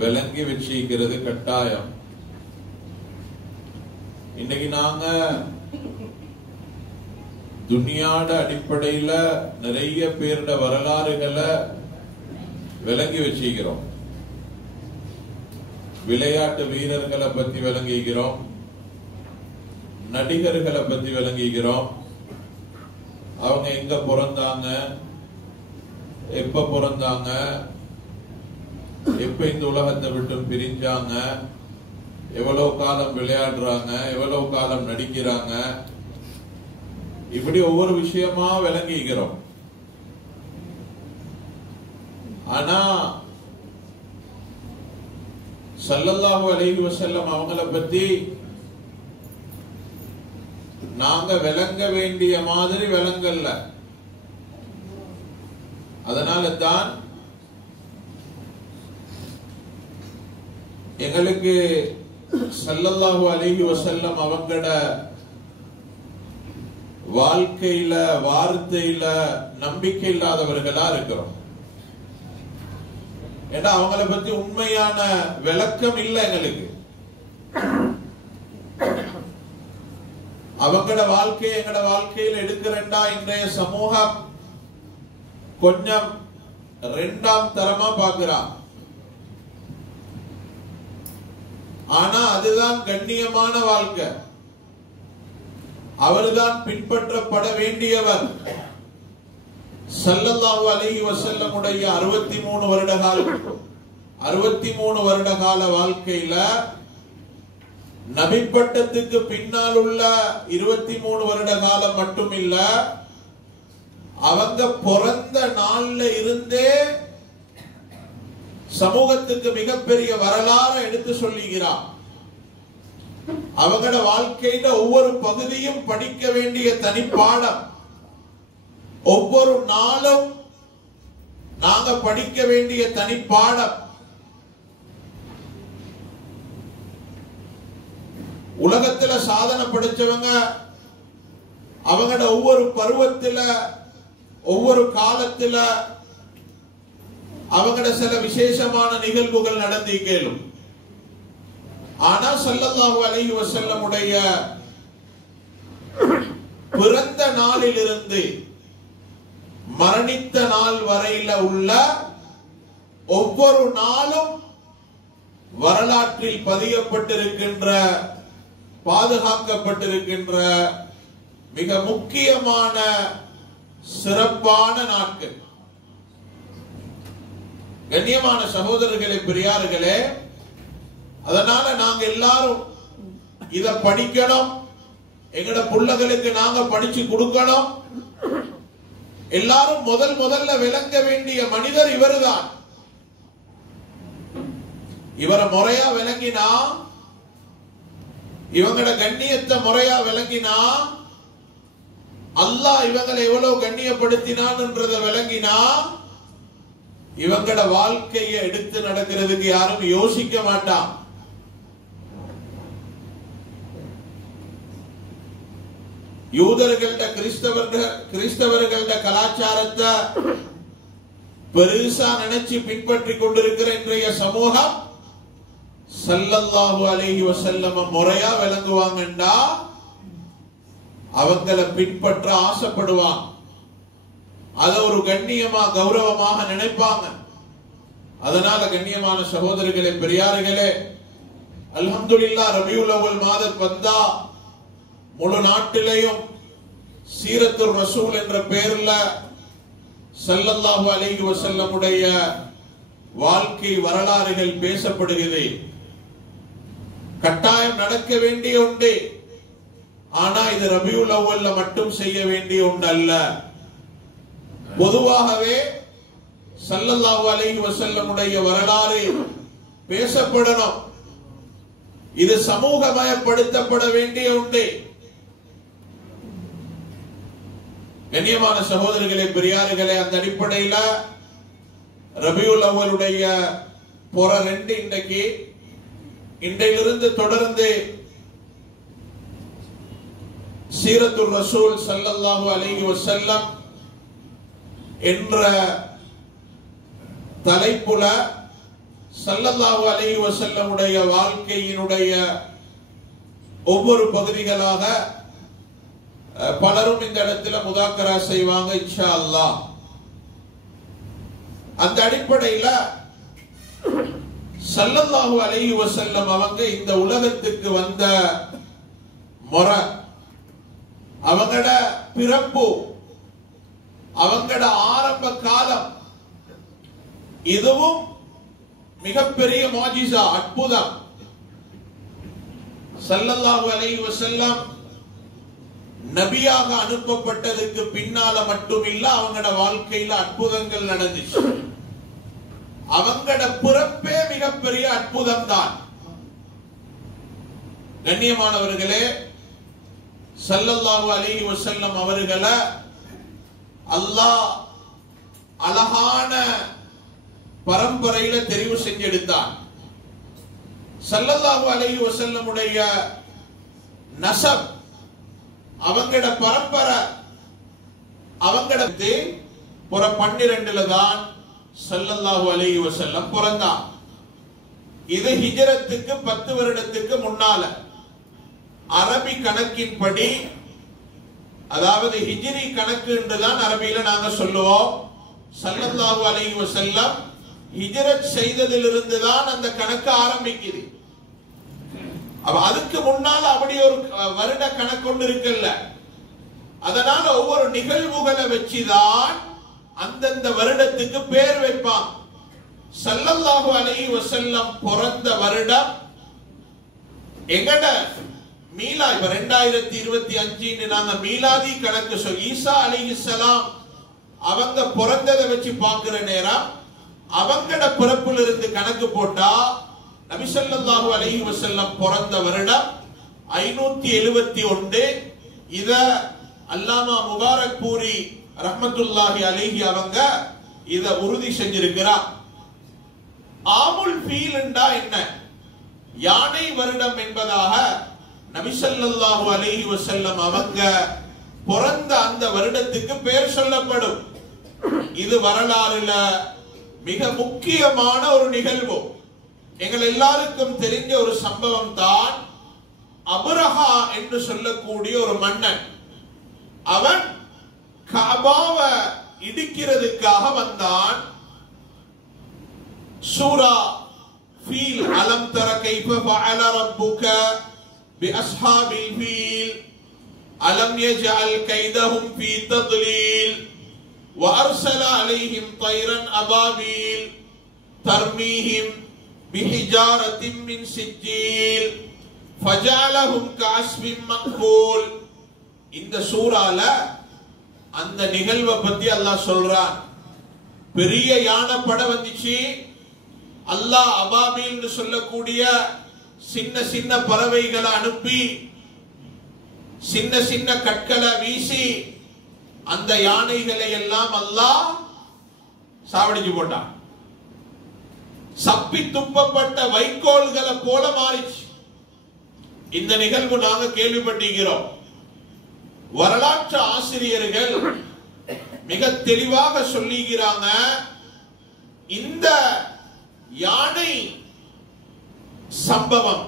விளங்கி வச்சிக்கிறது கட்டாயம். இன்னைக்கு நாங்க துனியாட அடிப்படையில நிறைய பேருட வரலாறுகளை விளங்கி வச்சிக்கிறோம். விளையாட்டு வீரர்களை பத்தி விளங்கிக்கிறோம், நடிகர்களை பத்தி விளங்கிக்கிறோம். அவங்க எங்க பிறந்தாங்க, எப்ப பிறந்தாங்க, எப்ப இந்த உலகத்தை விட்டு பிரிஞ்சாங்க, எவ்வளவு காலம் விளையாடுறாங்க, எவ்வளவு காலம் நடிக்கிறாங்க, இப்படி ஒவ்வொரு விஷயமா விளங்கிக்கிறோம். ஆனா ஸல்லல்லாஹு அலைஹி வஸல்லம் அவங்கள பத்தி நாங்க விளங்க வேண்டிய மாதிரி விளங்கல்ல. அதனால தான் எங்களுக்கு ஸல்லல்லாஹு அலைஹி வஸல்லம் அவங்களோட வாழ்க்கையில வார்த்தையில நம்பிக்கை இல்லாதவர்களா இருக்கிறோம். ஏன்னா அவங்கள பத்தி உண்மையான விளக்கம் இல்லை எங்களுக்கு. அவங்களோட வாழ்க்கையை எங்களோட வாழ்க்கையில் எடுக்கிறேன்டா இன்றைய சமூகம் கொஞ்சம் ரெண்டாம் தரமா பார்க்கிறான். ஆனா அதுதான் கண்ணியமான வாழ்க்கை. அவர்தான் பின்பற்றப்பட வேண்டியவர். ஸல்லல்லாஹு அலைஹி வஸல்லம் உடைய 63 வருட கால வாழ்க்கையில நபிப்பட்டத்துக்கு பின்னால் உள்ள 23 வருட காலம் மட்டும் இல்ல, அவங்க பிறந்த நாள்ல இருந்தே சமூகத்துக்கு மிகப்பெரிய வரலாறு எடுத்து சொல்லுகிறார். அவங்களோட வாழ்க்கையில ஒவ்வொரு பகுதியும் படிக்க வேண்டிய தனிப்பாடம். ஒவ்வொரு நாளும் நாங்க படிக்க வேண்டிய தனிப்பாடம். உலகத்துல சாதனை படைச்சவங்க அவங்களோட ஒவ்வொரு பருவத்துல ஒவ்வொரு காலத்துல அவங்களோட சில விசேஷமான நிகழ்வுகள் நடந்து கேளும். ஆனா ஸல்லல்லாஹு அலைஹி வஸல்லம் உடைய பிறந்த நாளில் இருந்து மரணித்த நாள் வரையில உள்ள ஒவ்வொரு நாளும் வரலாற்றில் பதியப்பட்டிருக்கின்ற பாதுகாக்கப்பட்டிருக்கின்ற மிக முக்கியமான சிறப்பான நாட்கள். கண்ணியமான சகோதரர்களே, பெரியார்களே, அதனால நாங்க எல்லாரும் இத படிக்கணும். எங்கட புள்ளகளுக்கு நாங்க படிச்சு கொடுக்கணும். எல்லாரும் முதல்ல விளங்க வேண்டிய மனிதர் இவர்தான். இவரை முறையா விளங்கினா, இவங்கட கண்ணியத்தை முறையா விளங்கினா, அல்லாஹ் இவங்களை எவ்வளவு கண்ணியப்படுத்தினான்ன்றத விளங்கினா, இவங்கட வாழ்க்கையை எடுத்து நடக்கிறதுக்கு யாரும் யோசிக்க மாட்டான். யூதர்கள்ட கிறிஸ்தவர்கள்ட கலாச்சாரத்தை பெருசா நினைச்சு பின்பற்றி கொண்டிருக்கிற இன்றைய சமூகம் ஸல்லல்லாஹு அலைஹி வஸல்லம் முறையா விளங்குவாங்கண்டா அவங்களை பின்பற்ற ஆசைப்படுவாங்க. அத ஒரு கண்ணியமா கௌரவமாக நினைப்பாங்க. அதனால கண்ணியமான சகோதரர்களே, பெரியார்களே, அல்ஹம்துலில்லாஹ் ரபியுல் அவ்வல் மாதம் வந்தா முழு நாட்டிலேயும் சீரத்துர் ரசூல் என்ற பெயர்ல ஸல்லல்லாஹு அலைஹி வஸல்லம் உடைய வாழ்க்கை வரலாறுகள் பேசப்படுகிறது. கட்டாயம் நடக்க வேண்டிய ஒன்று. ஆனா இது ரபியுல் அவ்வல்ல மட்டும் செய்ய வேண்டிய ஒன்று அல்ல. பொதுவாகவே ஸல்லல்லாஹு அலைஹி வஸல்லம் உடைய வரலாறு பேசப்படணும். இது சமூகமயப்படுத்தப்பட வேண்டிய ஒன்று. கண்ணியமான சகோதரர்களே, பெரியார்களே, அந்த அடிப்படையில ரபியுல் அவ்வலுடைய பொற 2 இன்றைக்கு இன்றையிலிருந்து தொடர்ந்து சீரத்துர் ரசூல் ஸல்லல்லாஹு அலைஹி வஸல்லம் என்ற தலைப்புல ஸல்லல்லாஹு அலைஹி வஸல்லம் உடைய வாழ்க்கையினுடைய ஒவ்வொரு பகுதிகளாக பலரும் இந்த இடத்துல முதாக்கரா செய்வாங்க இன்ஷா அல்லாஹ். அந்த அடிப்படையில் ஸல்லல்லாஹு அலைஹி வஸல்லம் அவங்க இந்த உலகத்துக்கு வந்த முறை, அவங்களோட பிறப்பு, அவங்களோட ஆரம்ப காலம், இதுவும் மிகப்பெரிய முஅஜிஸா, அற்புதம். ஸல்லல்லாஹு அலைஹி வஸல்லம் நபியாக அனுப்பப்பட்டதுக்கு பின்னால மட்டுமில்ல அவங்களோட வாழ்க்கையில அற்புதங்கள் நடந்துச்சு. அவங்களோட பிறப்பே மிகப்பெரிய அற்புதம் தான். கண்ணியமானவர்களே, ஸல்லல்லாஹு அலைஹி வஸல்லம் அவர்களை அல்லாஹ் அழகான பரம்பரையில தெரிவு செஞ்செடுத்தான். ஸல்லல்லாஹு அலைஹி வஸல்லம் உடைய நஸப், அவங்களோட பரம்பரை, அவங்களோட புற 12 தான் ஸல்லல்லாஹு அலைஹி வஸல்லம் பிறந்தார். இது ஹிஜ்ரத்துக்கு 10 வருடத்துக்கு முன்னால அரபி கணக்கின்படி, அதாவது ஹிஜ்ரி கணக்கு என்றுதான் அரபியில நாங்க சொல்லுவோம். ஸல்லல்லாஹு அலைஹி வஸல்லம் ஹிஜ்ரத் செய்ததிலிருந்து தான் அந்த கணக்கு ஆரம்பிக்குது. அதுக்கு முன்னால அப்படி ஒரு வருட கணக்கு ஒன்று இருக்குல்ல. அதனால ஒவ்வொரு நிகழ்வுகளை வச்சுதான் அந்தந்த வருடத்துக்கு பேர் வைப்பான். ஸல்லல்லாஹு அலைஹி வஸல்லம் பிறந்த வருடம் எங்கட மீலா, இப்ப 2025 நாங்க மீலாதி கணக்கு ஈசா அலைஹிஸ்ஸலாம் அவங்க பிறந்ததை வச்சு பார்க்கிற நேரம் அவங்கட பிறப்புல இருந்து கணக்கு போட்டா நபி ஸல்லல்லாஹு அலைஹி வஸல்லம் பிறந்த வருடம் 571. இத அல்லாமா முபாரக் பூரி ரஹ்மத்துல்லாஹி அலைஹி அவங்க இத உறுதி செஞ்சிருக்கிறார். ஆமுல் ஃபீல் என்றா என்ன? யானை வருடம் என்பதாக நபி ஸல்லல்லாஹு அலைஹி வஸல்லம் அவங்க பிறந்த அந்த வருடத்துக்கு பெயர் சொல்லப்படும். இது வரலாறுல மிக முக்கியமான ஒரு நிகழ்வு. எங்கள் எல்லாருக்கும் தெரிஞ்ச ஒரு சம்பவம் தான் அபரஹா என்று சொல்லக்கூடிய ஒரு மன்னன். அவன் கஅபாவை இடிக்கிறதுக்காக வந்தான். சூரா ஃபீல், அலம் தர கைஃப ஃபஅல ரப்புக பிஅஸ்ஹாபில் ஃபீல் அலம் யஜஅல் கைதஹும் ஃபீ தத்லீல் وأرسل عليهم طيرا أبابيل ترميهم بحجارة من سجيل فجعلهم كعصف مأكول. இந்த சூறால அந்த நிகழ்வை பத்தி அல்லாஹ் சொல்றான். பெரிய யானை படை வந்துச்சு. அல்லாஹ் அபாபீல் சொல்லக்கூடிய சின்ன சின்ன பறவைகளை அனுப்பி சின்ன சின்ன கற்களை வீசி அந்த யானைகளை எல்லாம் அல்லாஹ் சாவடிச்சு போட்டான். சப்பி துப்பப்பட்ட வைக்கோல்களை போல மாறிச்சு. இந்த நிகழ்வு நாங்க கேள்விப்பட்டிருக்கிறோம். வரலாற்று ஆசிரியர்கள் மிக தெளிவாக சொல்லுகிறாங்க, இந்த யானை சம்பவம்,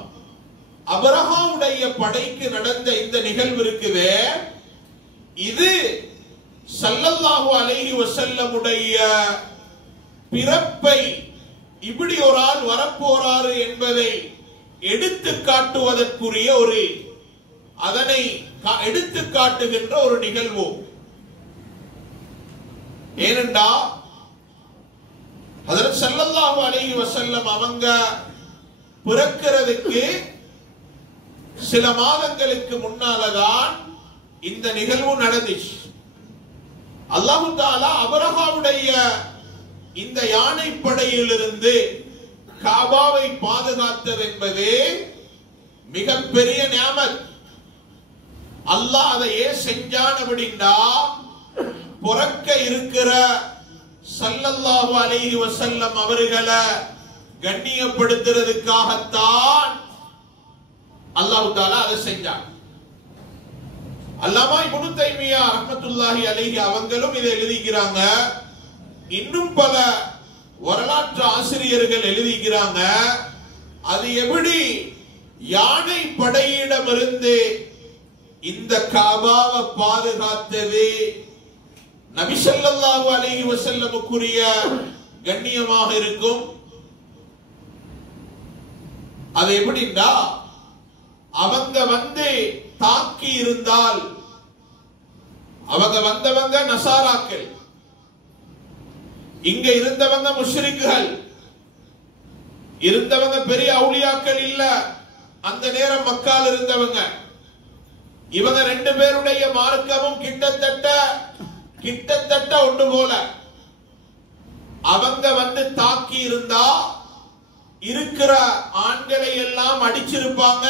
அபரஹாவுடைய படைக்கு நடந்த இந்த நிகழ்வு இருக்குது, இது ஸல்லல்லாஹு அலைஹி வஸல்லம் உடைய பிறப்பை, இப்படி ஒரு ஆள் வரப்போறாரு என்பதை எடுத்து காட்டுவதற்குரிய ஒரு, அதனை எடுத்து காட்டுகின்ற ஒரு நிகழ்வு. ஏனென்றா ஹஜ்ரத் ஸல்லல்லாஹு அலைஹி வஸல்லம் அவங்க பிறக்கிறதுக்கு சில மாதங்களுக்கு முன்னாலதான் இந்த நிகழ்வு நடந்துச்சு. அல்லாஹ் தஆலா அபரஹாவுடைய இந்த யானை படையிலிருந்து காபாவை பாதுகாத்தது என்பது மிகப்பெரிய நியாமத். அல்லாஹ் அதை ஏன் செஞ்சான் அப்படின்னா, பிறக்க இருக்கிற ஸல்லல்லாஹு அலைஹி வஸல்லம் அவர்களை கண்ணியப்படுத்துறதுக்காகத்தான் அல்லாஹ் தஆலா அதை செஞ்சான். அல்லாமா இப்னு தைமியா ரஹ்மத்துல்லாஹி அலைஹி அவங்களும் இதை எழுதிக்கிறாங்க. இன்னும் பல வரலாற்று ஆசிரியர்கள் எழுதிக்கிறாங்க, அது எப்படி யானை படையிடமிருந்து இந்த காபாவை பாதுகாத்தது நபி ஸல்லல்லாஹு அலைஹி வஸல்லமுக்குரிய கண்ணியமாக இருக்கும். அது எப்படின்னா, அவங்க வந்து தாக்கி இருந்தால், அவங்க வந்தவங்க நசாராக்கள், இங்க இருந்தவங்க முஷ்ரிக்குகள், இருந்தவங்க பெரிய அவுலியாக்கள் இல்ல, அந்த நேரம் மக்கால் இருந்தவங்க. இவங்க ரெண்டு பேருடைய மார்க்கமும் கிட்டத்தட்ட ஒன்று போல. அவங்க வந்து தாக்கி இருந்தா இருக்கிற ஆண்களை எல்லாம் அடிச்சிருப்பாங்க,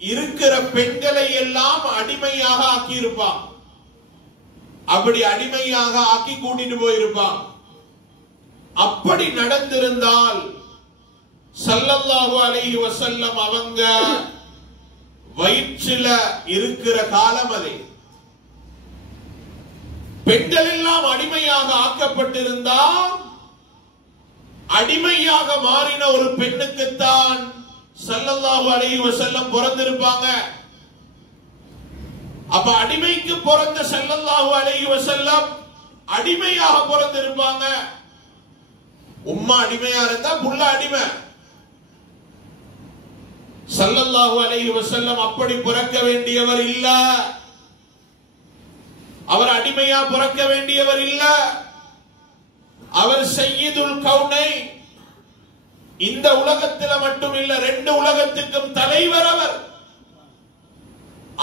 இருக்கிற பெண்களை எல்லாம் அடிமையாக ஆக்கி இருப்பாங்க. அப்படி அடிமையாக ஆக்கி கூட்டிட்டு போயிருப்பாங்க. அப்படி நடந்திருந்தால் ஸல்லல்லாஹு அலைஹி வஸல்லம் அவங்க வயிற்றில இருக்கிற காலம் அது. பெண்கள் எல்லாம் அடிமையாக ஆக்கப்பட்டிருந்தா, அடிமையாக மாறின ஒரு பெண்ணுக்குத்தான் ஸல்லல்லாஹு அலைஹி வஸல்லம் பிறந்திருப்பாங்க. அப்ப அடிமைக்கு பிறந்த ஸல்லல்லாஹு அலைஹி வஸல்லம் அடிமையாக பிறந்திருப்பாங்க. உம்மா அடிமையா இருந்தா புள்ள அடிமை. ஸல்லல்லாஹு அலைஹி வஸல்லம் அப்படி பிறக்க வேண்டியவர் இல்ல. அவர் அடிமையா பிறக்க வேண்டியவர் இல்ல. அவர் சய்யிதுல் கௌனை, இந்த உலகத்தில் மட்டும் இல்ல, ரெண்டு உலகத்துக்கும் தலைவர் அவர்.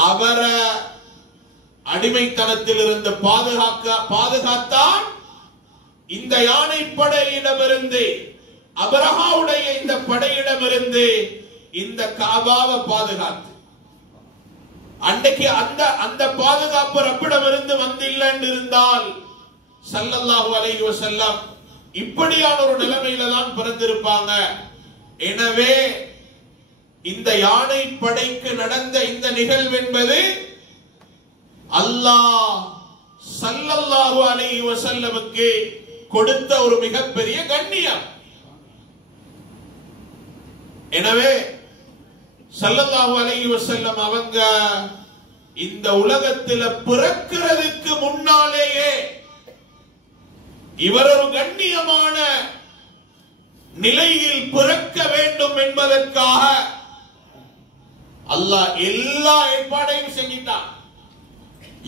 அவரை அடிமைத்தனத்தில் இருந்து பாதுகாத்தான் இந்த யானை படையிடமிருந்து, அபரஹாவுடைய இந்த படையிடமிருந்து இந்த காபாவை பாதுகாத்து. அன்றைக்கு அந்த பாதுகாப்பு ரப்பிடமிருந்து வந்தில்லைன்னு இருந்தால் ஸல்லல்லாஹு அலைஹி வஸல்லம் இப்படியான ஒரு நிலைமையில தான் பிறந்திருப்பாங்க. எனவே இந்த யானை படைக்கு நடந்த இந்த நிகழ்வு என்பது அல்லாஹ் ஸல்லல்லாஹு அலைஹி வஸல்லமுக்கு கொடுத்த ஒரு மிகப்பெரிய கண்ணியம். எனவே ஸல்லல்லாஹு அலைஹி வஸல்லம் அவங்க இந்த உலகத்தில் பிறக்கிறதுக்கு முன்னாலேயே இவர் ஒரு கண்ணியமான நிலையில் பிறக்க வேண்டும் என்பதற்காக அல்லாஹ் எல்லா ஏற்பாடையும் செஞ்சிட்டான்.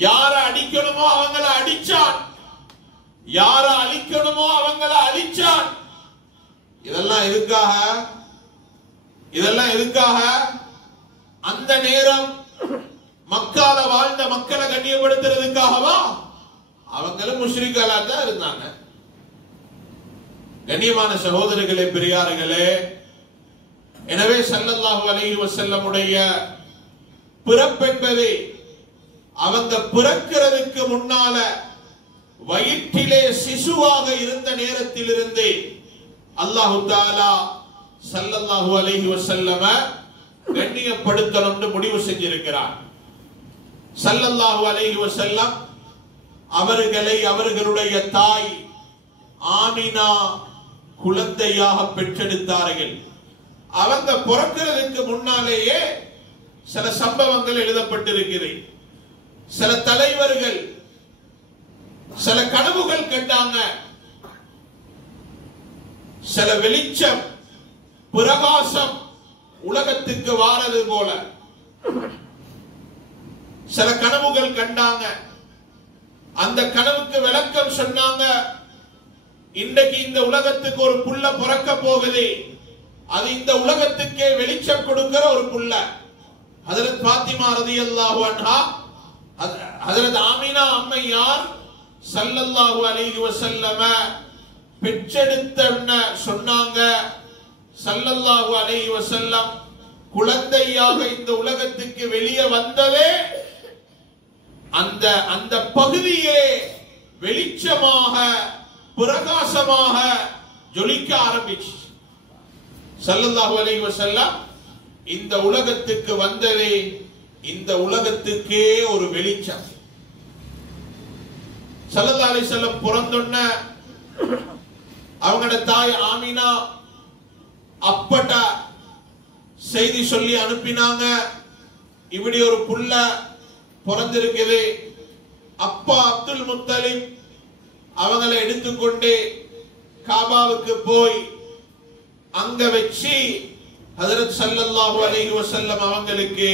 யார அடிக்கணுமோ அவங்கள அடிச்சான், யார அழிக்கணுமோ அவங்கள அழிச்சான். இதெல்லாம் எதுக்காக? அந்த நேரம் மக்கால வாழ்ந்த மக்களை கண்ணியப்படுத்துறதுக்காகவா? அவங்களும் முஷ்ரிக்கலா தான் இருந்தாங்க. கண்ணியமான சகோதரர்களே, பெரியார்களே, எனவே ஸல்லல்லாஹு அலைஹி வஸல்லமுடைய பிறப்பென்பது அவங்க பிறக்கிறதுக்கு முன்னால வயிற்றிலே சிசுவாக இருந்த நேரத்தில் இருந்து அல்லாஹ் தஆலா ஸல்லல்லாஹு அலைஹி வஸல்லம கண்ணியப்படுத்தணும்னு முடிவு செஞ்சிருக்கிறார். ஸல்லல்லாஹு அலைஹி வஸல்லம் அவர்களை அவர்களுடைய தாய் ஆமினா குழந்தையாக பெற்றெடுத்தார்கள். அவங்க பிறக்கிறதுக்கு முன்னாலேயே சில சம்பவங்கள் எழுதப்பட்டிருக்கிறது. சில தலைவர்கள் சில கனவுகள் கண்டாங்க. சில வெளிச்சம், பிரகாசம் உலகத்துக்கு வாரது போல சில கனவுகள் கண்டாங்க. அந்த கனவுக்கு விளக்கம் சொன்னாங்க. இன்றைக்கு இந்த உலகத்துக்கு ஒரு புள்ள பிறக்க போகுது, அது இந்த உலகத்துக்கே வெளிச்சம் கொடுக்கிற ஒரு புள்ள. ஹஜ்ரத் ஃபாத்திமா ரலியல்லாஹு அன்ஹா, ஹஜ்ரத் ஆமினா அம்மையார் ஸல்லல்லாஹு அலைஹி வஸல்லம பெற்றெடுத்தன்னு சொன்னாங்க. ஸல்லல்லாஹு அலைஹி வஸல்லம் குழந்தையாக இந்த உலகத்துக்கு வெளியே வந்ததே அந்த பகுதியே வெளிச்சமாக பிரகாசமாக ஜொலிக்க ஆரம்பிச்சு. ஸல்லல்லாஹு அலைஹி வஸல்லம் இந்த உலகத்துக்கு வந்ததே இந்த உலகத்துக்கே ஒரு வெளிச்சம். ஸல்லல்லாஹு அலைஹி வஸல்லம் பிறந்தொன்ன அவங்களோட தாய் ஆமினா அப்பட்ட செய்தி சொல்லி அனுப்பினாங்க, இப்படி ஒரு புள்ள பிறந்திருக்குது. அப்பா அப்துல் முத்தலிப் அவங்களை எடுத்துக்கொண்டு காபாவுக்கு போய் அங்க வச்சு ஹஜ்ரத் ஸல்லல்லாஹு அலைஹி வஸல்லம் அவங்களுக்கு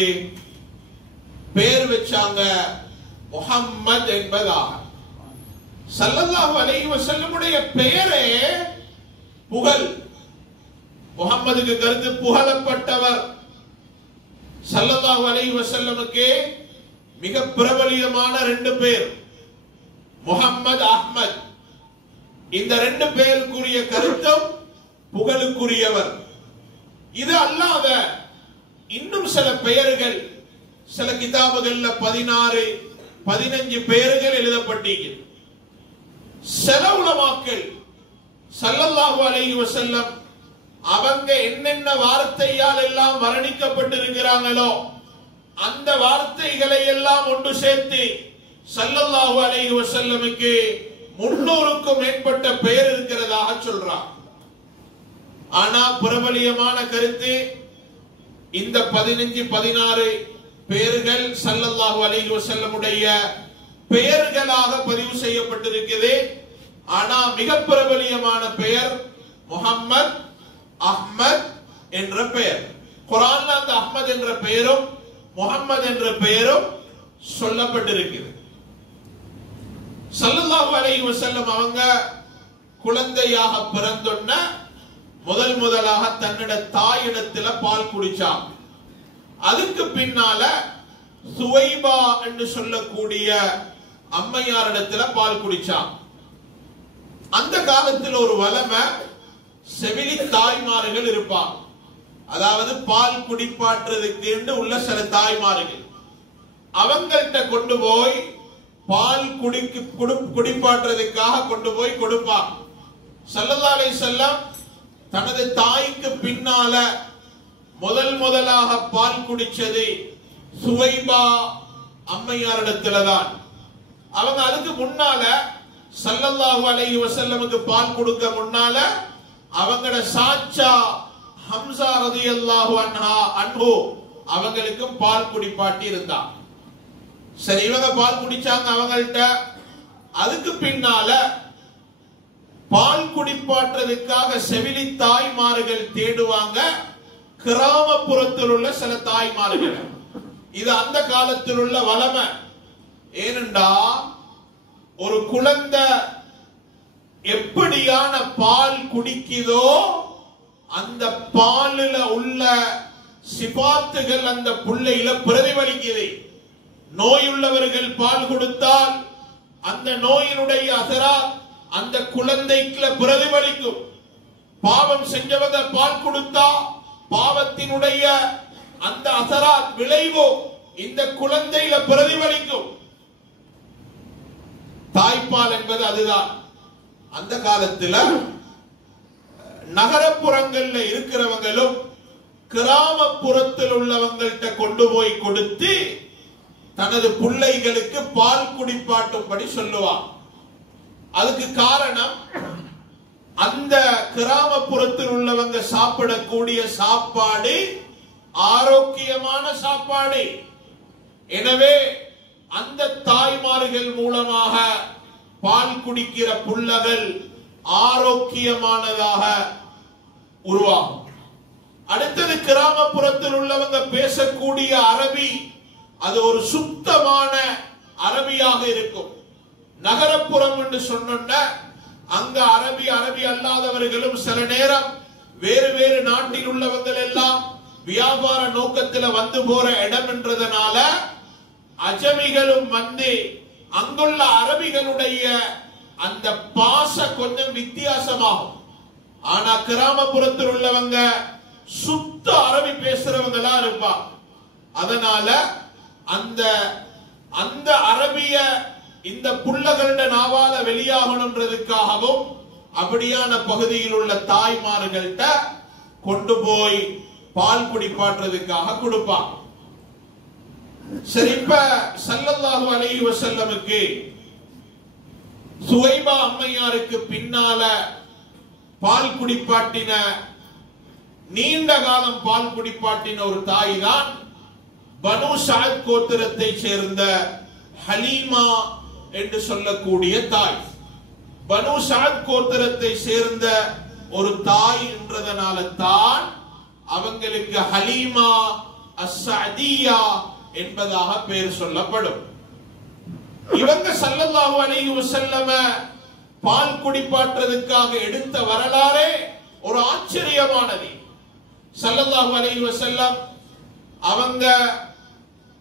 பேர் வச்சாங்க முஹம்மத் என்பதாக. ஸல்லல்லாஹு அலைஹி வஸல்லமுடைய பெயரே புகழ். முஹம்மதுக்கு கருத்து புகழப்பட்டவர். ஸல்லல்லாஹு அலைஹி வஸல்லமுக்கு மிக பிரபலியமான 2 பேர், முஹம்மது, அஹ்மத். இந்த 2 பேருக்குரிய கருத்தும் புகழுக்குரியவர். இது அல்லாத இன்னும் சில பெயர்கள் சில கிதாபுகள்ல 16 15 பெயர்கள் எழுதப்பட்டிருக்கிறது. சில உலமாக்கள் ஸல்லல்லாஹு அலைஹி வஸல்லம் அவங்க என்னென்ன வார்த்தையால் எல்லாம் வர்ணிக்கப்பட்டிருக்கிறாங்களோ அந்த வார்த்தைகளை எல்லாம் ஒன்று சேர்த்து ஸல்லல்லாஹு அலைஹி வஸல்லமுக்கு 300க்கும் மேற்பட்ட பெயர் இருக்கிறதாக சொல்றார். ஆனா பிரபலியமான கருத்து இந்த 15 16 பெயர்கள் ஸல்லல்லாஹு அலைஹி வஸல்லமுடைய பெயர்களாக பதிவு செய்யப்பட்டிருக்கிறது. ஆனா மிக பிரபலியமான பெயர் முஹம்மத், அஹ்மத் என்ற பெயர். குர்ஆன்ல அந்த அஹ்மத் என்ற பெயரும் முஹம்மது என்ற பெயரும் சொல்லப்பட்டிருக்கிறது. ஸல்லல்லாஹு அலைஹி வஸல்லம் அவங்க குழந்தையாக பிறந்தொன்ன முதலாக தன்னோட தாயிடத்துல பால் குடிச்சாங்க. அதுக்கு பின்னால சுவைபா என்று சொல்லக்கூடிய அம்மையாரிடத்துல பால் குடிச்சாங்க. அந்த காலத்தில் ஒரு வளமை, செவிலி தாய்மார்கள் இருப்பாங்க. அதாவது பால் குடிப்பாற்றுறதுக்கு என்று உள்ள சில தாய்மார்கள் அவங்கள்ட்ட கொண்டு போய் பால் குடிப்பாற்றுறதுக்காக கொண்டு போய் கொடுப்பாங்க. ஸல்லல்லாஹு அலைஹி வஸல்லம் தனது தாய்க்கு பின்னால முதலாக பால் குடிச்சது சுவைபா அம்மையாரிடத்துலதான். அவங்க அதுக்கு முன்னால ஸல்லல்லாஹு அலைஹி வஸல்லமுக்கு பால் கொடுக்க முன்னால அவங்களோட சாச்சா ஹம்சா ரலியல்லாஹு அன்ஹு அவங்களுக்கும் பால் குடிப்பாட்டி இருந்தாங்க. சரி, இவங்க பால் குடிச்சாங்க அவங்கள்ட்ட. அதுக்கு பின்னால பால் குடிப்பாற்றதுக்காக செவிலி தாய்மார்கள் தேடுவாங்க, கிராமப்புறத்தில் உள்ள சில தாய்மார்கள். இது அந்த காலத்தில் உள்ள வளமை. ஏனென்றா ஒரு குழந்தை எப்படியான பால் குடிக்குதோ அந்த பாலில உள்ள சிபாத்துகள் அந்த புள்ளையில பிரதிபலிக்குது. நோயுள்ளவர்கள் பால் கொடுத்தால் அந்த நோயினுடைய அசராத் அந்த குழந்தைக்கு பிரதிபலிக்கும். பாவம் செஞ்சவங்க பால் கொடுத்தா பாவத்தினுடைய அந்த அசராத் விளைவு இந்த குழந்தையில பிரதிபலிக்கும். தாய்ப்பால் என்பது அதுதான். அந்த காலத்துல நகரப்புறங்கள்ல இருக்கிறவங்களும் கிராமப்புறத்தில் உள்ளவங்கள்ட்ட கொண்டு போய் கொடுத்து தனது பிள்ளைகளுக்கு பால் குடிப்பாட்டும்படி சொல்லுவார். அதுக்கு காரணம், அந்த கிராமப்புறத்தில் உள்ளவங்க சாப்பிடக்கூடிய சாப்பாடு ஆரோக்கியமான சாப்பாடு. எனவே அந்த தாய்மார்கள் மூலமாக பால் குடிக்கிற புள்ளகள் ஆரோக்கியமானதாக உருவாகும். அடுத்தது, கிராமப்புறத்தில் உள்ளவங்க பேசக்கூடிய அரபி அது ஒரு சுத்தமான அரபியாக இருக்கும். நகரப்புறம் என்று சொன்ன அங்க அரபி அல்லாதவர்களும் சில நேரம் வேறு வேறு நாட்டில் உள்ளவர்கள் எல்லாம் வியாபார நோக்கத்தில் வந்து போற இடம் என்றதனால அஜமிகளும் வந்து அங்குள்ள அரபிகளுடைய அந்த பாச கொஞ்சம் வித்தியாசமாகும். ஆனா கிராமப்புறத்தில் உள்ளவங்க சுத்த அரபி பேசுறவங்களா இருப்பா. அதனால அந்த அரபிய இந்த புள்ளகளோட நாவால வெளியாகணும்ன்றதுக்காகவும் அப்படியான பகுதியில் உள்ள தாய்மார்கள்ட்ட கொண்டு போய் பால் குடிப்பாட்டுறதுக்காக கொடுப்பாங்க. சரி, இப்ப ஸல்லல்லாஹு அலைஹி வஸல்லமுக்கு சுவைபா அம்மையாருக்கு பின்னால பால் குடிப்பாட்டின, நீண்ட காலம் பால் குடிப்பாட்டின ஒரு தாய் தான் பனு சஅத் கோத்திரத்தை சேர்ந்த ஹலீமா என்று சொல்லக்கூடிய தாய். பனு சஅத் கோத்திரத்தை சேர்ந்த ஒரு தாய் என்றதனால தான் அவங்களுக்கு ஹலீமா அஸ்ஸஅதியா என்பதாக பெயர் சொல்லப்படும். இவங்க ஸல்லல்லாஹு அலைஹி வஸல்லம் பால் குடிப்பாற்றதுக்காக எடுத்த வரலாறே ஒரு ஆச்சரியமானது. ஸல்லல்லாஹு அலைஹி வஸல்லம் அவங்க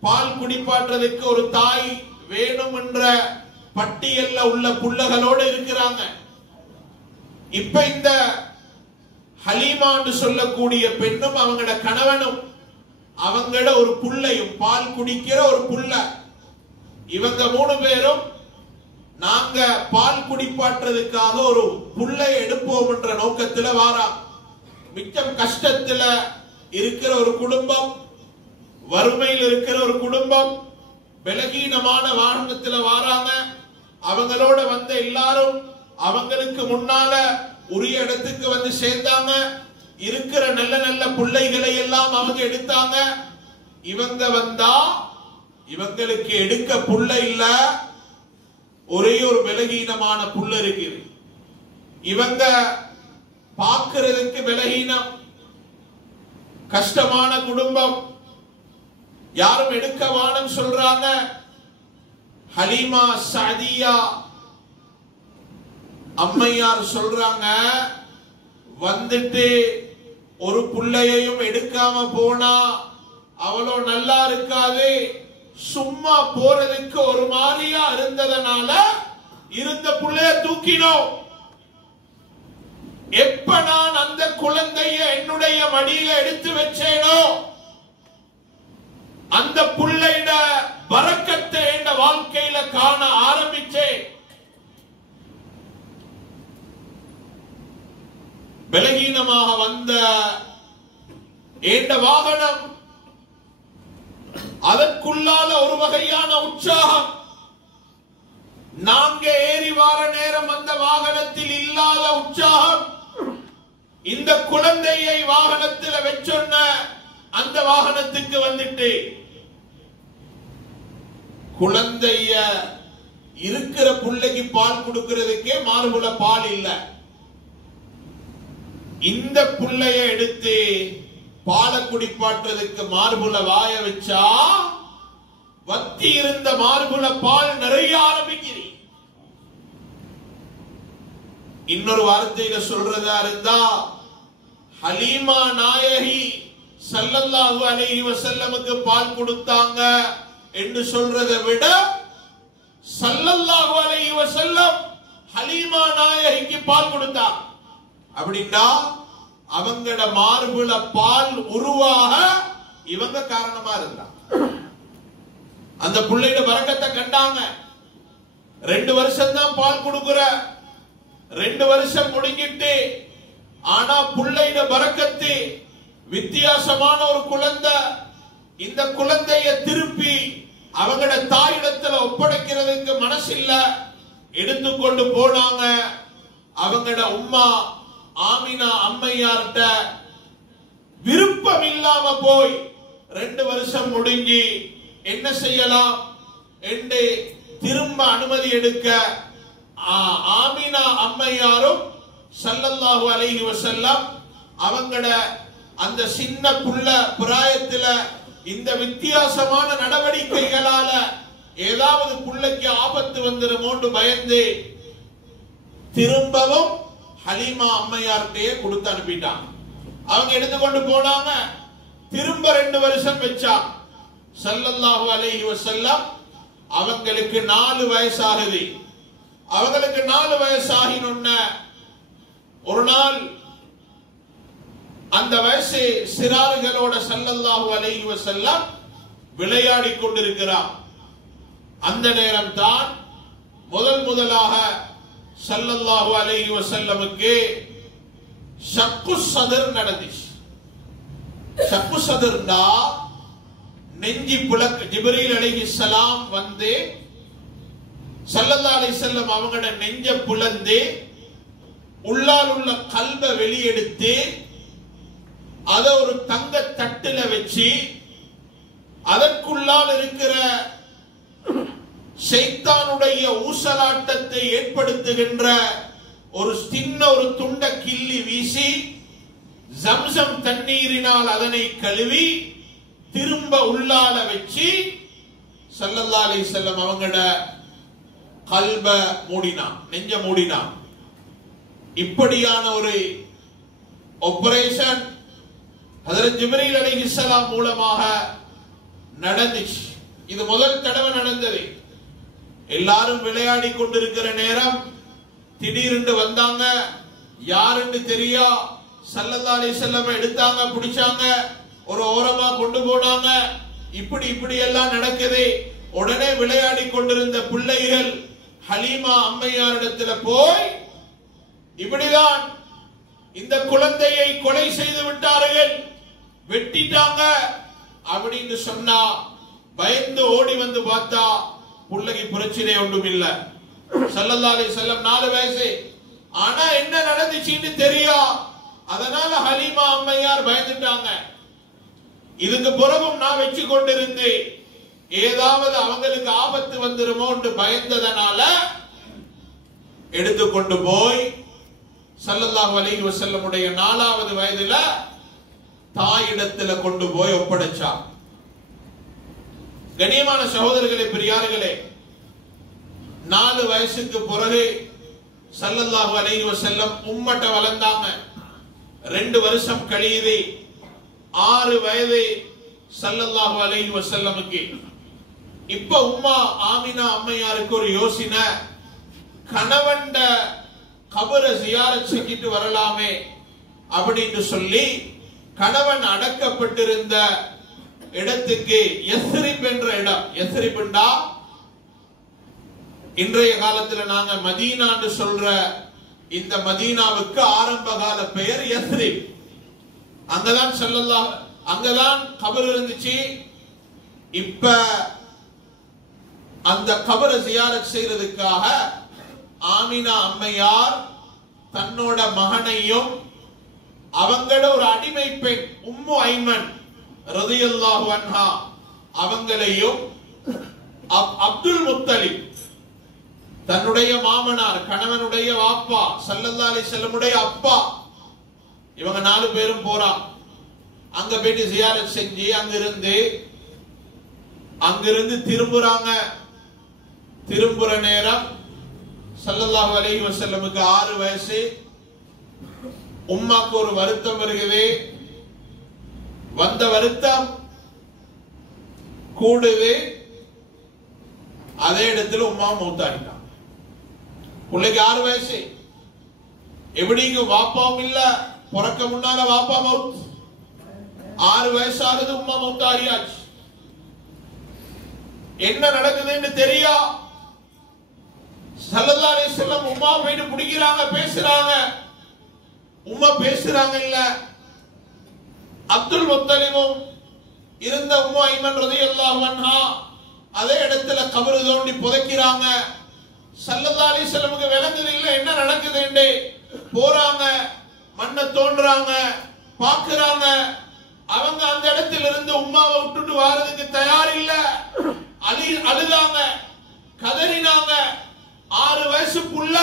பால் குடிப்பாற்றதுக்கு ஒரு தாய் வேணும் என்ற பட்டியல்ல உள்ள புள்ளகளோடு இருக்கிறாங்க. இப்ப இந்த ஹலீமா என்று சொல்லக்கூடிய பெண்ணும் அவங்களோட கணவனும் அவங்களோட ஒரு புள்ளையும் பால் குடிக்கிற ஒரு புள்ள, இவங்க 3 பேரும் நாங்க பால் குடிப்பாற்றதுக்காக ஒரு புள்ளை எடுப்போம் என்ற நோக்கத்துல வாராம். மிச்சம் கஷ்டத்துல இருக்கிற ஒரு குடும்பம், வறுமையில் இருக்கிற ஒரு குடும்பம், பலகீனமான வாகனத்துல வாராங்க. அவங்களோட வந்த எல்லாரும் அவங்களுக்கு முன்னால உரிய இடத்துக்கு வந்து சேர்ந்தாங்க. இருக்கிற நல்ல நல்ல பிள்ளைகளை எல்லாம் அவங்க எடுத்தாங்க. இவங்க வந்தா இவங்களுக்கு எடுக்க புள்ள இல்ல, ஒரே ஒரு பலகீனமான புள்ள இருக்கு. இவங்க பார்க்கிறதுக்கு பலகீனம், கஷ்டமான குடும்பம், யாரும் எடுக்க வானம் சொல்றாங்க. ஹலீமா சஅதியா அம்மையார் சொல்றாங்க, வந்துட்டு ஒரு புள்ளையையும் எடுக்காம போனா அவளோ நல்லா இருக்காது, சும்மா போறதுக்கு ஒரு மாதிரியா இருந்ததனால இருந்த புள்ளைய தூக்கினோம். எப்ப நான் அந்த குழந்தைய என்னுடைய மடியில எடுத்து வச்சேனோ அந்த புள்ளையிட பரக்கத்தை என்ற வாழ்க்கையில காண ஆரம்பிச்சேன். பலகீனமாக வந்த ஏண்ட வாகனம், அதற்குள்ளால ஒரு வகையான உற்சாகம். நாங்க ஏறி வார நேரம் அந்த வாகனத்தில் இல்லாத உற்சாகம் இந்த குழந்தையை வாகனத்தில் வச்சொன்ன அந்த வாகனத்துக்கு வந்துட்டு குழந்தைய இருக்கிற புள்ளைக்கு பால் கொடுக்கிறதுக்கே மார்புல பால் இல்ல. இந்த புள்ளைய எடுத்து பாலை குடிப்பாட்டுறதுக்கு மார்புல வாய வச்சா வத்தி இருந்த மார்புல பால் நிறைய ஆரம்பிக்குது. இன்னொரு வார்த்தையில சொல்றதா இருந்தா, ஹலீமா நாயகி ஸல்லல்லாஹு அலைஹி வஸல்லமுக்கு பால் கொடுத்தாங்க என்று சொல்றதை விட ஸல்லல்லாஹு அலைஹி வஸல்லம் ஹலீமா நாயகிக்கு பால் கொடுத்தா அப்படின்னா அவங்களோட மார்புல பால் உருவாக இவங்க காரணமா இருந்தா. அந்த புள்ளையோட பரக்கத்தை கண்டாங்க. 2 வருஷம் தான் பால் கொடுக்கிற, 2 வருஷம் முடிஞ்சிட்டு, ஆனா புள்ளையோட பரக்கத்து வித்தியாசமான ஒரு குழந்தை. இந்த குழந்தைய திருப்பி அவங்களோட தாயிடத்துல ஒப்படைக்கிறதுக்கு மனசில்ல, எடுத்துக்கொண்டு போனாங்க. அவங்களோட உம்மா ஆமினா அம்மையார்ட்ட விருப்பம் இல்லாம போய் 2 வருஷம் முடிஞ்சு என்ன செய்யலாம் என்று திரும்ப அனுமதி எடுக்க ஆமினா அம்மையாரும் ஸல்லல்லாஹு அலைஹி வஸல்லம் அவங்களோட அந்த சின்ன புள்ள பிராயத்துல இந்த வித்தியாசமான நடவடிக்கைகளால ஏதாவது புள்ளைக்கு ஆபத்து வந்துருமோன்னு பயந்து திரும்பவும் ஹலீமா அம்மையார்கிட்டயே கொடுத்து அனுப்பிட்டாங்க. அவங்க எடுத்துக்கொண்டு போனாங்க. திரும்ப 2 வருஷம் வச்சா. ஸல்லல்லாஹு அலைஹி வஸல்லம் அவங்களுக்கு 4 வயசாகுது. அவங்களுக்கு 4 வயசாகினொன்ன ஒரு நாள் அந்த வயசு சிறார்களோட ஸல்லல்லாஹு அலைஹி வஸல்லம் விளையாடி கொண்டிருக்கிறார். அந்த நேரம் தான் முதலாக ஸல்லல்லாஹு அலைஹி வஸல்லமுக்கு ஷக்கு சதர் நடந்துச்சு. ஷக்கு சதர்னா நெஞ்சி புலக். ஜிப்ரீல் அலைஹிஸ்ஸலாம் வந்து ஸல்லல்லாஹு அலைஹி வஸல்லம் அவங்களோட நெஞ்ச புலந்து உள்ளால் உள்ள கல்பை வெளியெடுத்து அதை ஒரு தங்க தட்டுல வச்சு அதற்குள்ளால் இருக்கிற ஷைத்தானுடைய ஊசலாட்டத்தை ஏற்படுத்துகின்ற ஒரு சின்ன ஒரு துண்ட கிள்ளி வீசி ஜம்சம் தண்ணீரினால் அதனை கழுவி திரும்ப உள்ளால வச்சு ஸல்லல்லாஹு அலைஹி வஸல்லம் அவங்களோட கல்ப மூடினான், நெஞ்ச மூடினான். இப்படியான ஒரு ஆபரேஷன் ஹஜ்ரத் ஜிப்ரீல் அலைஹிஸ்ஸலாம் மூலமாக நடந்துச்சு. இது முதல் தடவை நடந்தது. எல்லாரும் விளையாடி கொண்டிருக்கிற நேரம் திடீரென்று வந்தாங்க. யாருன்னு தெரியா. ஸல்லல்லாஹு அலைஹி வஸல்லம் எடுத்தாங்க, பிடிச்சாங்க, ஒரு ஓரமா கொண்டு போனாங்க. இப்படி எல்லாம் நடக்குது. உடனே விளையாடி கொண்டிருந்த பிள்ளைகள் ஹலீமா அம்மையாரிடத்துல போய், இப்படிதான் இந்த குழந்தையை கொலை செய்து விட்டார்கள், வெட்டிட்டாங்க அப்படின்னு சொன்னா பயந்து ஓடி வந்து பார்த்தா பிள்ளைக்கு பிரச்சனை ஒன்றும் இல்ல. ஸல்லல்லாஹு அலைஹி வஸல்லம் 4 வயசு. ஆனா என்ன நடந்துச்சுன்னு தெரியா. அதனால ஹலீமா அம்மையார் பயந்துட்டாங்க. இதுக்கு பிறகும் நான் வச்சு கொண்டிருந்து ஏதாவது அவங்களுக்கு ஆபத்து வந்துருமோ என்று பயந்ததனால எடுத்துக்கொண்டு போய் ஸல்லல்லாஹு அலைஹி வஸல்லம் உடைய 4வது வயதுல தாயிடத்துல கொண்டு போய் ஒப்படைச்சார். கண்ணியமான சகோதரர்களே, பெரியார்களே, 4 வயசுக்கு பிறகு ஸல்லல்லாஹு அலைஹி வஸல்லம் உம்மட்ட வளர்ந்தாங்க. 2 வருஷம் கழியுது. 6 வயது ஸல்லல்லாஹு அலைஹி வஸல்லமுக்கு. இப்ப உம்மா ஆமினா அம்மையாருக்கு ஒரு யோசனை, கணவன்ட கபர ஜியாரத் செஞ்சிட்டு வரலாமே அப்படின்னு சொல்லி கணவன் அடக்கப்பட்டிருந்த இடத்துக்கு யஸ்ரிப் என்ற இடம், யஸ்ரிப்ண்டா இன்றைய காலத்துல நாங்க மதீனான்னு சொல்ற இந்த மதீனாவுக்கு ஆரம்ப கால பெயர் யஸ்ரிப். அங்கதான் ஸல்லல்லாஹு, அங்கதான் கபர் இருந்துச்சு. இப்ப அந்த கபரை ஜியாரத் செய்யறதுக்காக ஆமினா அம்மையார் தன்னோட மகனையும் அவங்களோட ஒரு அடிமை பெண் உம்மு ஐமன் ரலியல்லாஹு அன்ஹா அவங்களையும் அப்துல் முத்தலிப் தன்னுடைய மாமனார் கணவனுடைய வாப்பா ஸல்லல்லாஹு அலைஹி வஸல்லமுடைய அப்பா, இவங்க 4 பேரும் போறாங்க. அங்க போயிட்டு ஜியாரத் செஞ்சு அங்கிருந்து திரும்புறாங்க. திரும்புற நேரம் ஸல்லல்லாஹு அலைஹி வஸல்லமுக்கு 6 வயசு. உம்மாக்கு ஒரு வருத்தம் வருகிறது. வந்த வருத்தம் கூடுது. அதே இடத்துல உம்மா மௌத்தாயிட்டான். பிள்ளைக்கு 6 வயசு. எப்படிங்க வாப்பாவும் இல்ல, பிறக்க முன்னால வாப்பா மௌத். 6 வயசாகுது, உம்மா மௌத்தாரியாச்சு. என்ன நடக்குதுன்னு தெரியா. ஸல்லல்லாஹு அலைஹி வஸல்லம் உம்மா போயிட்டு பிடிக்கிறாங்க, பேசுறாங்க. உம்மா பேசுறாங்க இல்ல. அப்துல் முத்தலிபும் இருந்த உம்மு ஐமன் ரலியல்லாஹு அன்ஹா அதே இடத்துல கபரு தோண்டி புதைக்கிறாங்க. ஸல்லல்லாஹு அலைஹி வஸல்லமுக்கு விளங்குது இல்ல என்ன நடக்குதுன்னு. போறாங்க, மண்ணை தோன்றாங்க, பாக்குறாங்க. அவங்க அந்த இடத்துல இருந்து உம்மாவை விட்டுட்டு வாரதுக்கு தயார் இல்ல. அழுதாங்க, கதறினாங்க. 6 வயசு புள்ள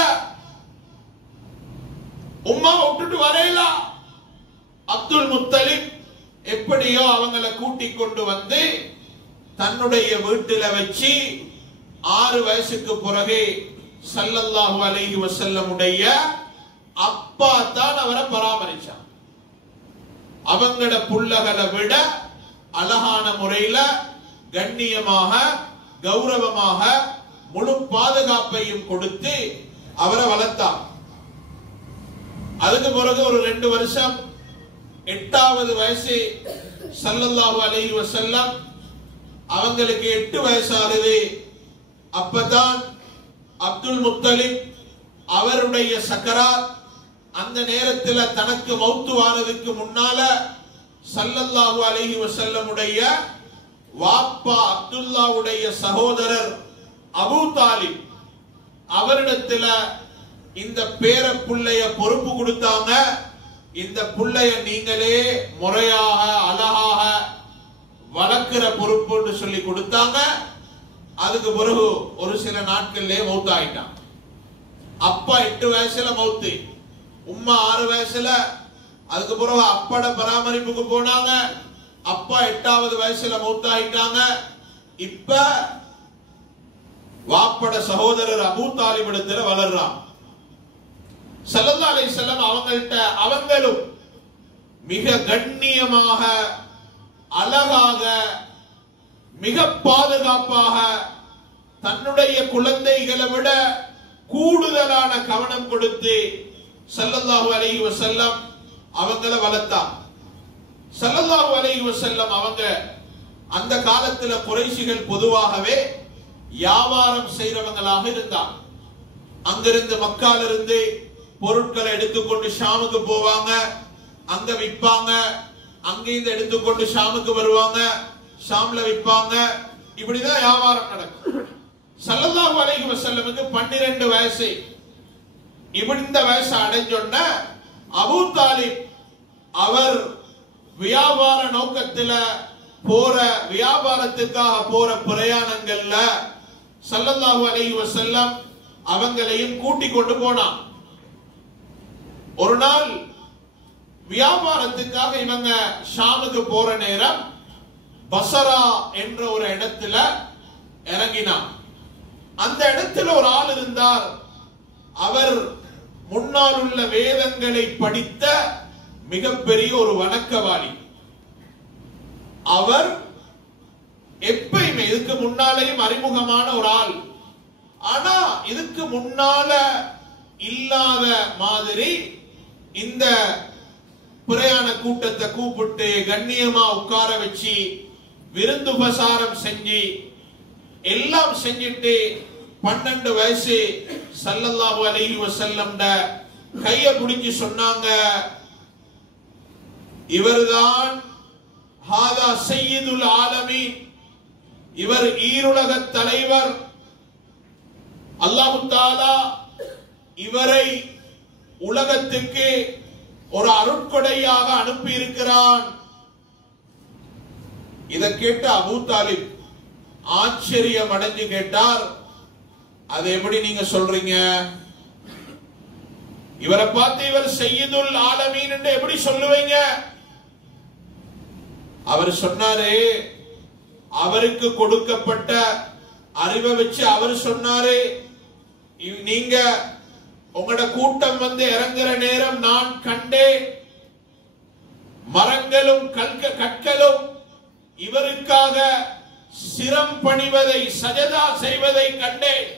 உம்மாவை விட்டுட்டு வரையில. அப்துல் முத்தலிப் எப்படியோ அவங்களை கூட்டிக் கொண்டு வந்து தன்னுடைய வீட்டில வச்சு 6 வயசுக்கு பிறகு ஸல்லல்லாஹு அலைஹி வஸல்லமுடைய அப்பா தான் அவரை பராமரிச்சார். அவங்களோட புள்ளகளை விட அழகான முறையில கண்ணியமாக கௌரவமாக முழு பாதுகாப்பையும் கொடுத்து அவரை வளர்த்தார். அதுக்கு பிறகு ஒரு 2 வருஷம் 8வது வயசு ஸல்லல்லாஹு அலைஹி வஸல்லம் அவங்களுக்கு 8 வயசாகுது. அப்பதான் அப்துல் முத்தலிப் அவருடைய சக்கராத், அந்த நேரத்தில் தனக்கு மௌத்து வாரதுக்கு முன்னால ஸல்லல்லாஹு அலைஹி வஸல்லமுடைய வாப்பா அப்துல்லாவுடைய சகோதரர் அபூ தாலிப் அவரிடத்துல இந்த பேர புள்ளைய பொறுப்பு கொடுத்தாங்க. இந்த புள்ளைய நீங்களே முறையாக அழகாக வளர்க்கிற பொறுப்புன்னு சொல்லி கொடுத்தாங்க. அதுக்கு பிறகு ஒரு சில நாட்கள்லயே மௌத்தாயிட்டான். அப்பா 8 வயசுல மௌத்து, உம்மா 6 வயசுல. அதுக்கு பிறகு அப்பட பராமரிப்புக்கு போனாங்க. அப்பா 8வது வயசுல மௌத்தாயிட்டாங்க. இப்ப வாப்பட சகோதரர் அபூ தாலிப் இடத்துல வளர்றான். ஸல்லல்லாஹு அலைஹி வஸல்லம் அவங்களும் மிக கண்ணியமாக, அழகாக, மிக பாதுகாப்பாக தன்னுடைய குழந்தைகளை விட கூடுதலான கவனம் கொடுத்து ஸல்லல்லாஹு அலைஹி வஸல்லம் அவங்கள வளர்த்தார். ஸல்லல்லாஹு அலைஹி வஸல்லம் அவங்க அந்த காலத்துல குறைஷிகள் பொதுவாகவே வியாபாரம் செய்றவங்களாக இருந்தாங்க. அங்கிருந்து மக்கால இருந்து பொருட்களை எடுத்துக்கொண்டு ஷாமுக்கு போவாங்க, அங்க விற்பாங்க. அங்கிருந்து எடுத்துக்கொண்டு ஷாமுக்கு வருவாங்க, ஷாம்ல விற்பாங்க. இப்படிதான் வியாபாரம் நடக்கும். ஸல்லல்லாஹு அலைஹி வஸல்லமுக்கு 12 வயசு. இப்படி இந்த வயசு அடைஞ்சொன்ன அபூ தாலிப் அவர் வியாபார நோக்கத்துல போற, வியாபாரத்துக்காக போற பிரயாணங்கள்ல ஸல்லல்லாஹு அலைஹி வஸல்லம் அவங்களையும் கூட்டிக் கொண்டு போனான். ஒரு நாள் வியாபாரத்துக்காக இவங்க ஷாமுக்கு போற நேரம் பஸரா என்ற ஒரு இடத்துல இறங்கினான். அந்த இடத்துல ஒரு ஆள் இருந்தார். அவர் முன்னால் உள்ள வேதங்களை படித்த மிகப்பெரிய ஒரு வணக்கவாளி. அவர் எப்பயுமே இதுக்கு முன்னாலேயும் அறிமுகமான ஒரு ஆள். ஆனா இதுக்கு முன்னால இல்லாத மாதிரி இந்த பிரயாண கூட்டத்தை கூப்பிட்டு கண்ணியமா உட்கார வச்சு விருந்து உபசாரம் செஞ்சு எல்லாம் செஞ்சிட்டு 12 வயசு ஸல்லல்லாஹு அலைஹி வஸல்லம் கைய பிடிச்சு சொன்னாங்க, இவர்தான் ஹாதா சய்யிதுல் ஆலமீன், இவர் ஈருலக தலைவர். அல்லாஹ் தஆலா இவரை உலகத்துக்கு ஒரு அருட்கொடையாக அனுப்பி இருக்கிறான். இதை கேட்ட அபூ தாலிப் ஆச்சரியம் அடைஞ்சு கேட்டார், அது எப்படி நீங்க சொல்றீங்க? இவரை பார்த்து இவர் சய்யிதுல் ஆலமீன் என்று எப்படி சொல்லுவீங்க? அவர் சொன்னாரு, அவருக்கு கொடுக்கப்பட்ட அறிவை வச்சு அவர் சொன்னாரு, நீங்க உங்களோட கூட்டம் வந்து இறங்குற நேரம் நான் கண்டேன், மரங்களும் கற்களும் இவருக்காக சிரம் பணிவதை, சஜதா செய்வதை கண்டேன்.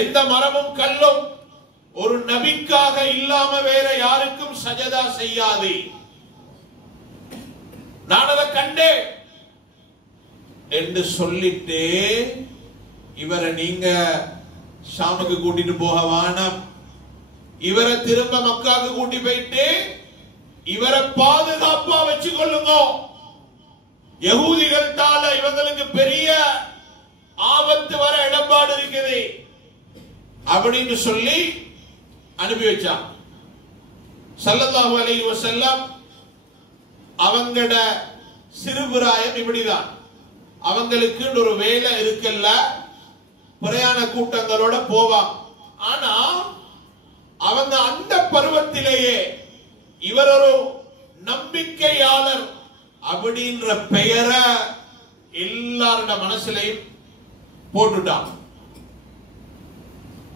எந்த மரமும் கல்லும் ஒரு நபிக்காக இல்லாம வேற யாருக்கும் சஜதா செய்யாது. நான் அதை கண்டேன் என்று சொல்லிட்டு இவரை நீங்க ஷாமுக்கு கூட்டிட்டு போக வேணாம், இவரை திரும்ப மக்காவுக்கு கூட்டி போயிட்டு இவரை பாதுகாப்பா வச்சு கொள்ளுங்க, யகூதிகள்தால இவங்களுக்கு பெரிய ஆபத்து வர இடம்பாடு இருக்குது அப்படின்னு சொல்லி அனுப்பி வச்சான். ஸல்லல்லாஹு அலைஹி வஸல்லம் அவங்களோட சிறுபிராயம் இப்படிதான். அவங்களுக்கு ஒரு வேலை இருக்கல்ல, பிரயாண கூட்டங்களோட போவான். ஆனா அவங்க அந்த பருவத்திலேயே இவர் ஒரு நம்பிக்கையாளர் அப்படின்ற பெயரை எல்லாரோட மனசுலையும் போட்டுட்டான்.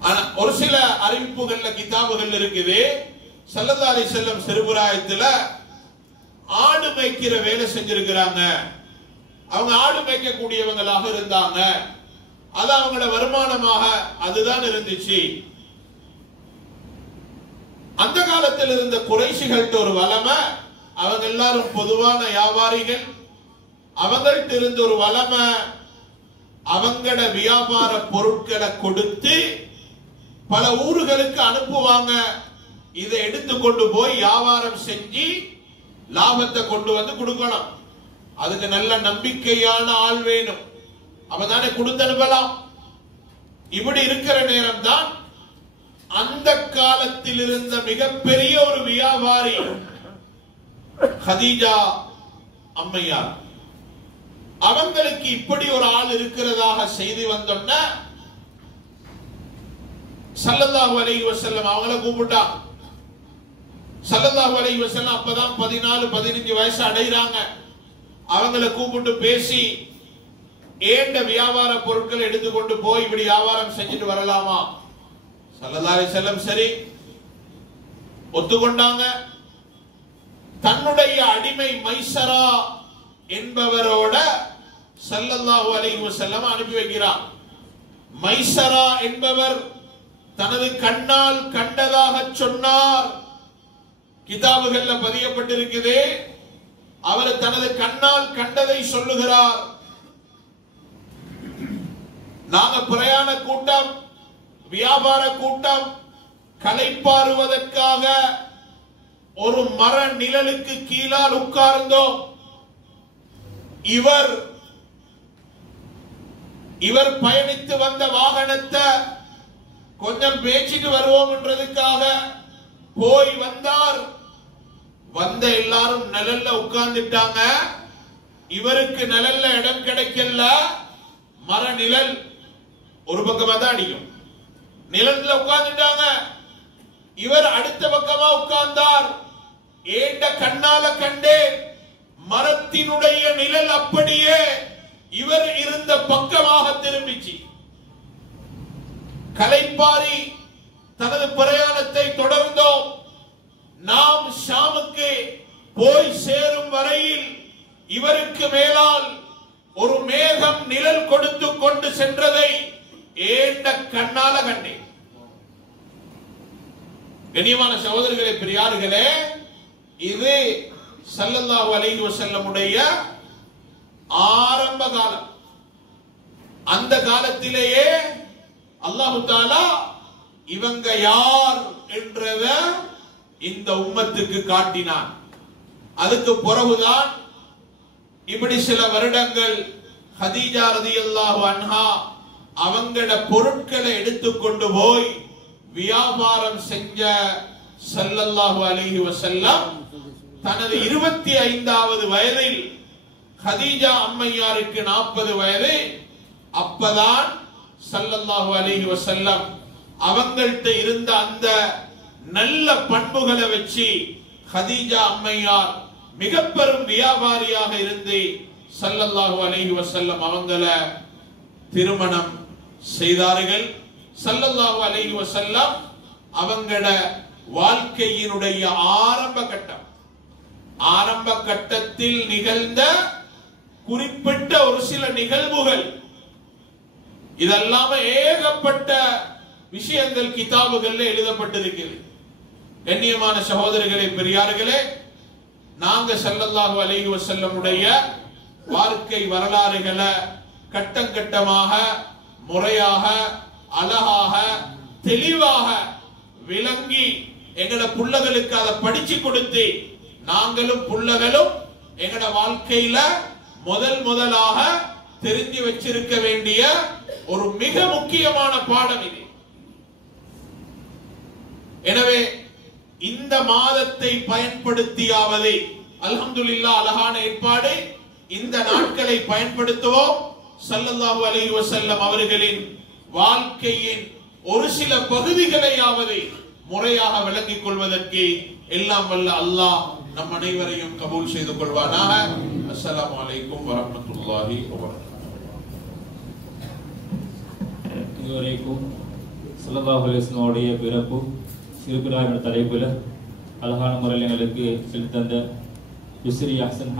ஆனா ஒரு சில அறிவிப்புகள்ல, கிதாபுகள் இருக்குது, ஸல்லல்லாஹு அலைஹி வஸல்லம் சிறுபிராயத்துல ஆடு மேய்க்கிற வேலை செஞ்சிருக்கிறாங்க. அவங்க ஆடு மேய்க்க கூடியவங்களாக இருந்தாங்க. அது அவங்களோட வருமானமாக அதுதான் இருந்துச்சு. அந்த காலத்தில் இருந்த குறைஷிகள்ட்ட ஒரு வளமை, அவங்க எல்லாரும் பொதுவான வியாபாரிகள். அவங்கள்ட்ட இருந்த ஒரு வளமை, அவங்களோட வியாபார பொருட்களை கொடுத்து பல ஊர்களுக்கு அனுப்புவாங்க. இதை எடுத்துக்கொண்டு போய் வியாபாரம் செஞ்சு லாபத்தை கொண்டு வந்து கொடுக்கணும். அதுக்கு நல்ல நம்பிக்கையான ஆள் வேணும், அப்பதானே கொடுத்து அனுப்பலாம். இப்படி இருக்கிற நேரம் தான் அந்த காலத்தில் இருந்த மிகப்பெரிய ஒரு வியாபாரி ஹதீஜா அம்மையார். அவங்களுக்கு இப்படி ஒரு ஆள் இருக்கிறதாக செய்தி வந்தோன்ன ஸல்லல்லாஹு அலைஹி வஸல்லம் அவங்கள கூப்பிட்டாங்க. ஸல்லல்லாஹு அலைஹி வஸல்லம் அப்பதான் 14-15 வயசு அடைறாங்க. அவங்கள கூப்பிட்டு பேசி ஏண்ட வியாபார பொருட்களை எடுத்துக்கொண்டு போய் இப்படி வியாபாரம் செஞ்சுட்டு வரலாமா? ஸல்லல்லாஹு அலைஹி வஸல்லம் சரி ஒத்துக்கொண்டாங்க. தன்னுடைய அடிமை மைசரா என்பவரோட ஸல்லல்லாஹு அலைஹி வஸல்லம் அனுப்பி வைக்கிறார். மைசரா என்பவர் தனது கண்ணால் கண்டதாக சொன்னார். கிதாபுகள்ல பதியப்பட்டிருக்குது. அவர் தனது கண்ணால் கண்டதை சொல்லுகிறார். நாங்க பிரயாண கூட்டம், வியாபார கூட்டம் களைப்பாறுவதற்காக ஒரு மர நிழலுக்கு கீழால் உட்கார்ந்தோம். இவர் பயணித்து வந்த வாகனத்தை கொஞ்சம் பேச்சிட்டு வருவோம் என்றதுக்காக போய் வந்தார். வந்த எல்லாரும் நிழல்ல உட்கார்ந்துட்டாங்க. இவருக்கு நிழல்ல இடம் கிடைக்கல. மர நிழல் ஒரு பக்கமா தான் அடிக்கும். நிழல்ல உட்கார்ந்துட்டாங்க. இவர் அடுத்த பக்கமா உட்கார்ந்தார். ஏண்ட கண்ணால கண்டேன் மரத்தினுடைய நிழல் அப்படியே இவர் இருந்த பக்கமாக திரும்பிச்சு. களைப்பாரி தனது பிரயாணத்தை தொடர்ந்தோம். நாம் ஷாமுக்கு போய் சேரும் வரையில் இவருக்கு மேலால் ஒரு மேகம் நிழல் கொடுத்து கொண்டு சென்றதை ஏண்ட கண்ணால கண்டேன். கண்ணியமான சகோதரர்களே, பெரியார்களே, இது ஸல்லல்லாஹு அலைஹி வஸல்லமுடைய ஆரம்ப காலம். அந்த காலத்திலேயே அல்லாஹு தஆலா இவங்க யார் என்றத இந்த உம்மத்துக்கு காட்டினான். அதுக்கு பிறகுதான் இப்படி சில வருடங்கள் ஹதீஜா ரலியல்லாஹு அன்ஹா அவங்களோட பொருட்களை எடுத்துக்கொண்டு போய் வியாபாரம் செஞ்ச ஸல்லல்லாஹு அலைஹி வஸல்லம் தனது 25வது வயதில் ஹதீஜா அம்மையாருக்கு 40 வயது. அப்பதான் ஸல்லல்லாஹு அலைஹி வஸல்லம் அவங்கள்ட்ட இருந்த அந்த நல்ல பண்புகளை வச்சு ஹதீஜா அம்மையார் மிக பெரும் வியாபாரியாக இருந்து ஸல்லல்லாஹு அலைஹி வஸல்லம் அவங்கள திருமணம் செய்தார்கள். ஸல்லல்லாஹு அலைஹி வஸல்லம் அவங்கள வாழ்க்கையினுடைய ஆரம்ப கட்டத்தில் நிகழ்ந்த குறிப்பிட்ட ஒரு சில நிகழ்வுகள், இதெல்லாம் ஏகப்பட்ட விஷயங்கள் கிதாபுகள்ல எழுதப்பட்டிருக்கிறது. கண்ணியமான சகோதரர்களே, பெரியார்களே, நாங்க ஸல்லல்லாஹு அலைஹி வஸல்லமுடைய வாழ்க்கை வரலாறுகளை கட்டம் கட்டமாக முறையாக அழகாக தெளிவாக விளங்கி எங்கட புள்ளகளுக்கு அதை படிச்சு கொடுத்து நாங்களும் புள்ளகளும் எங்கட வாழ்க்கையில முதலாக தெரிஞ்சு வச்சிருக்க வேண்டிய ஒரு மிக முக்கியமான பாடம் இது. எனவே இந்த மாதத்தை பயன்படுத்தியாவது அல்ஹம்துலில்லாஹ் அழகான ஏற்பாடு. இந்த நாட்களை பயன்படுத்துவோம். ஸல்லல்லாஹு அலைஹி வஸல்லம் அவர்களின் வாழ்க்கையின் ஒரு சில பகுதிகளையாவது முறையாக விளங்கிக் கொள்வதற்கு எல்லாம் வல்ல அல்லாஹ் நம் அனைவரையும் கபூல் செய்து கொள்வானாக. அஸ்ஸலாமு அலைக்கும் வரஹ்மத்துல்லாஹி வபரகாத்துஹு. இதுவரைக்கும் ஸல்லல்லாஹு அலைஹி வஸல்லம் பிறப்பு சிறுபிராய தலைப்புல அழகான முறையில் எங்களுக்கு செலுத்தந்த யுஸ்ரி அஹ்சன்